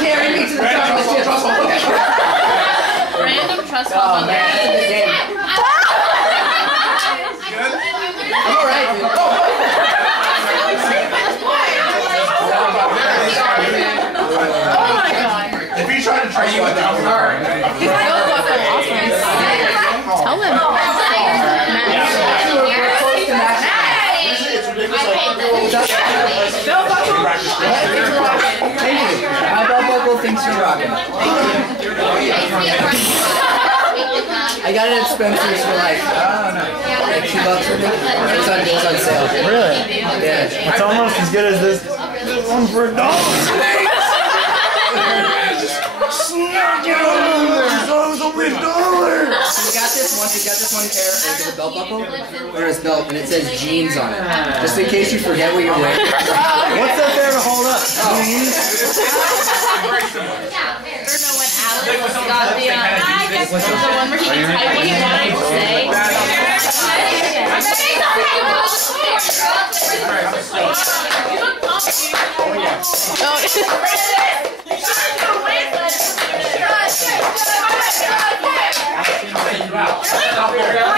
Carry me to the trust fund. Random trust fund. Oh man, that's a good game. I'm alright, dude. Oh my god. If you try to try you with that car, tell him. My belt buckle thinks you're rocking. I got it at Spencer's for like, like $2 for me. It's on sale. Really? Yeah. It's almost as good as this one for $1. Snuck it over there, so it was only $1. He's got this one pair of a belt buckle or his belt, and it says jeans on it. Just in case you forget what you're wearing. What's that there to hold up? Jeans? Alex got the one where he can type what he wanted to say. oh,